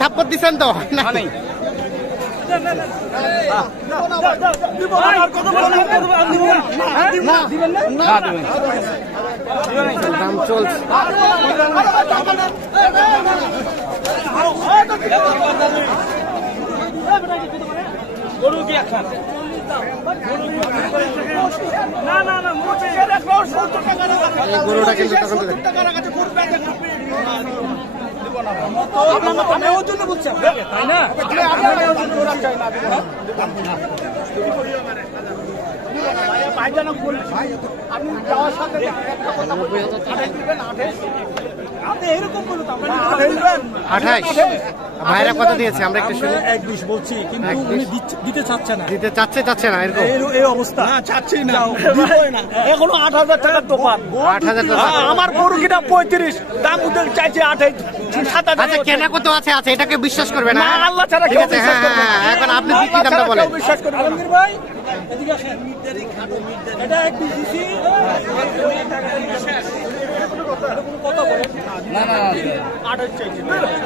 থাপ্পড় দিচ্ছেন তো দাম চলছে গরু কি একটা না না না গরুটা কিন্তু আমি ওর জন্য বলছি তাই না আপনি যাওয়ার সাথে এরকম বলুন 28 ভাইরা কত দিয়েছে আমরা একটু শুনি 21 বলছি কিন্তু উনি দিতে চাচ্ছে না না এরকম এই অবস্থা না চাচ্ছি না এখনো 8000 টাকার দোকান 8000 টাকা আমার গরু কিনা 35 দাম উঠে চাইছে 28 7000 আচ্ছা কেনা কত আছে এটাকে বিশ্বাস করবে না আল্লাহ ছাড়া কেউ বিশ্বাস করবে না এখন আপনি বিক্রি দামটা বলেন বিশ্বাস করবে আলমগীর ভাই এদিকে আসেন এটা এক দিছি কত বলে না না 28 চাইছে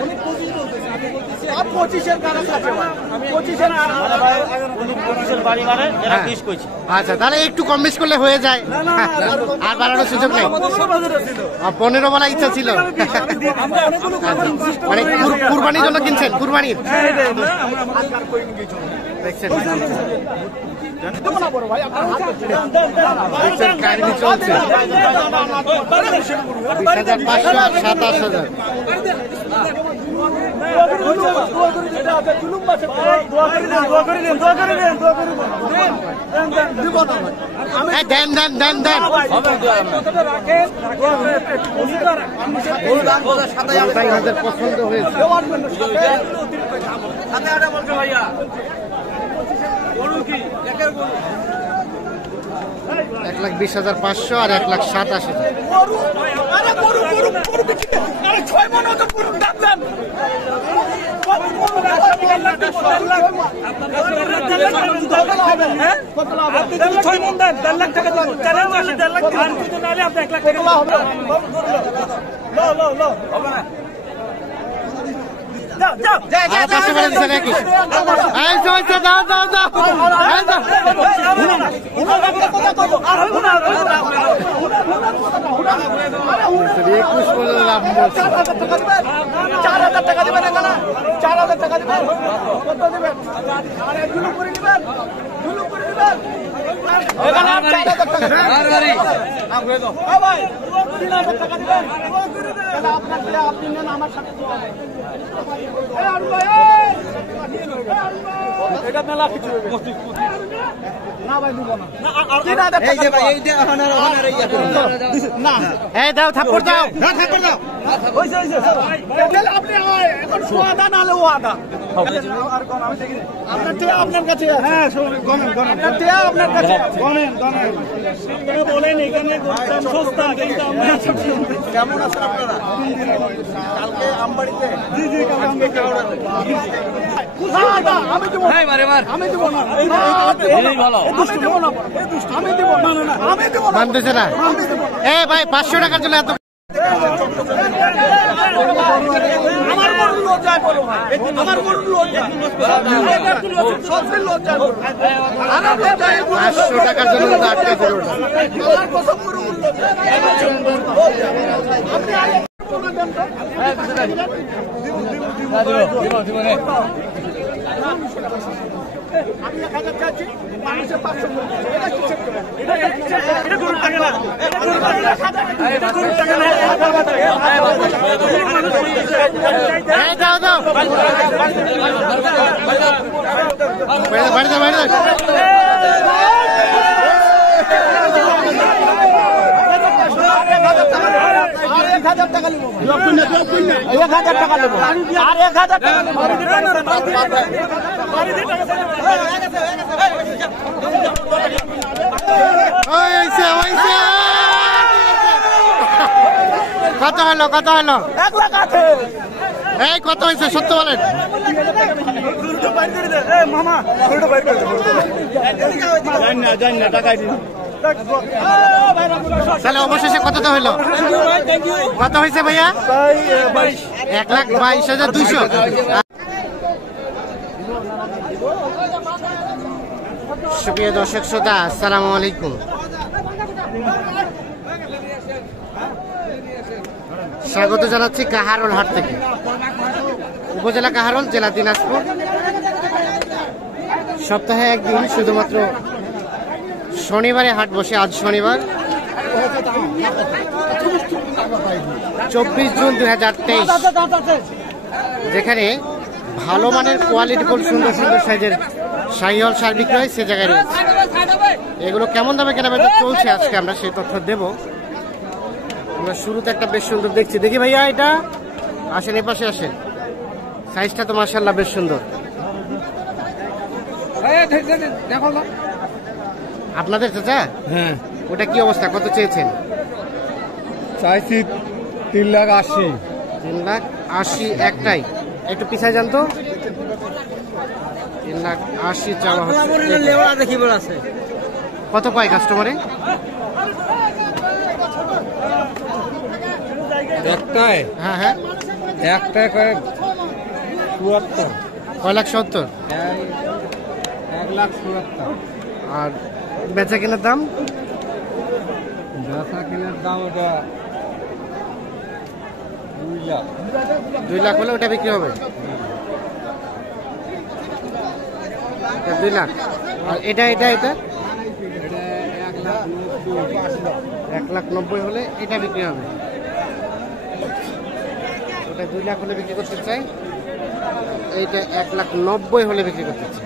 উনি 25 বলতেছে আমি বলতেছি আর 25 এর কারণ আছে ভাই আমি 25 এর উনি 25 এর বাড়ি মানে এরা 20 কইছে আচ্ছা তাহলে একটু কম বেশ করলে হয়ে যায় আর বাড়ানোর সুযোগ নেই 15 বলা ইচ্ছা ছিল মানে কুরবানির জন্য কিনছেন কুরবানির দেখছেন কাহিনী চলছে 20,500 27,000 দেন পছন্দ হয়েছে 1,20,500 আর 1,27,000 দাও থাপ্পড় দাও আপনার কাছে বলেন এখানে সস্তা কেমন আছেন আপনারা কালকে আমবাড়িতে জি জি মানতেছে না ভাই 500 টাকার জন্য এত আমার গরু লজ্জায় বলো আমার গরু লজ্জা 500 টাকার জন্য আটকা গরুটা আমি 1000 চাচ্ছি মানুষের 500 এটা কি চেক করেন এটা গরু টাকা না এই দাও দাও বাড়ি দাও বাড়ি দাও টাকা নেবো আর 1000 টাকা কত হলো কত হলো 1 লাখ আছে। এই কত হয়েছে সত্য বলেন মামা জানি না টাকা দিন তাহলে অবশেষে কতটা হলো কত হয়েছে ভাইয়া 1,22,200 সুপ্রিয় দর্শক শ্রোতা আসসালামু আলাইকুম স্বাগত জানাচ্ছি কাহারোল হাট থেকে উপজেলা কাহারোল জেলা দিনাজপুর সপ্তাহে একদিন শুধুমাত্র শনিবারে হাট বসে আজ শনিবার 24 জুন 2023 যেখানে ভালো মানের কোয়ালিটি ফুল সুন্দর সুন্দর সাইজের শাহিওয়াল সার বিক্রি হয় সে জায়গায় রয়েছে এগুলো কেমন দামে কেনাবেচা চলছে আজকে আমরা সেই তথ্য দেব আমরা শুরুতে একটা বেশ সুন্দর দেখছি দেখি ভাইয়া এটা আসেন এই পাশে আসেন সাইজটা তো মাশাআল্লাহ বেশ সুন্দর আপনাদের চাচা হ্যাঁ ওটা কি অবস্থা কত চেয়েছেন চাইছি 3,80,000 3,80,000 একটাই একটু পিছায় যান তো 3,80,000 চাওয়া হচ্ছে কত পায় কাস্টমারে একটাই হ্যাঁ হ্যাঁ একটাই করে 74 1,70,000 1,74,000 আর বেচা কেনার দাম বেচা কিনার দাম ওটা 2 লাখ 2 লাখ হলে ওটা বিক্রি হবে এটা 2 লাখ আর এটা এটা এটা 1,90,000 হলে এটা বিক্রি হবে ওটা 2 লাখ হলে বিক্রি করতে চাই এইটা 1,90,000 হলে বিক্রি করতে চাই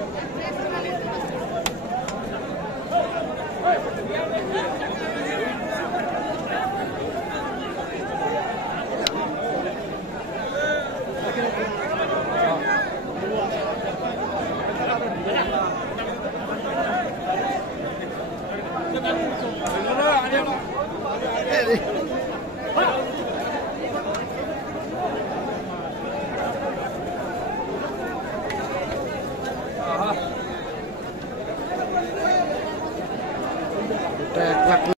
এটা 1,00,000